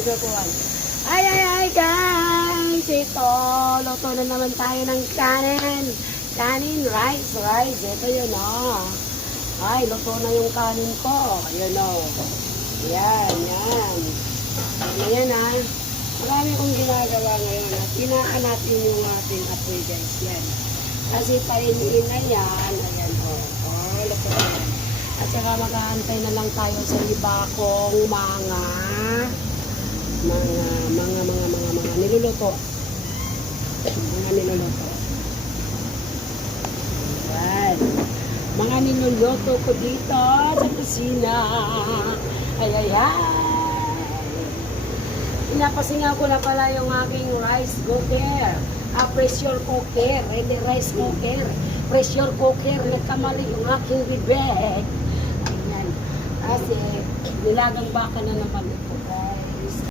Ay guys! Ito, luto na naman tayo ng kanin. Kanin, rice. Ito yun Ay, luto na yung kanin ko. Ayun Yan. Ayan Marami kong ginagawa ngayon. Tinaan natin yung ating apoy guys. Yan. Kasi painiin na yan. Ayan luto na yan. At saka mag-aantay na lang tayo sa iba kong mga niluluto. Ayan. Mga niluluto ko dito sa kusina. Ay. Pinapasingaw ko na pala yung aking rice cooker. Pressure cooker. Hindi rice cooker. Pressure cooker. Nagkamali yung aking bibig. Ayan. Kasi nilagang baka na naman.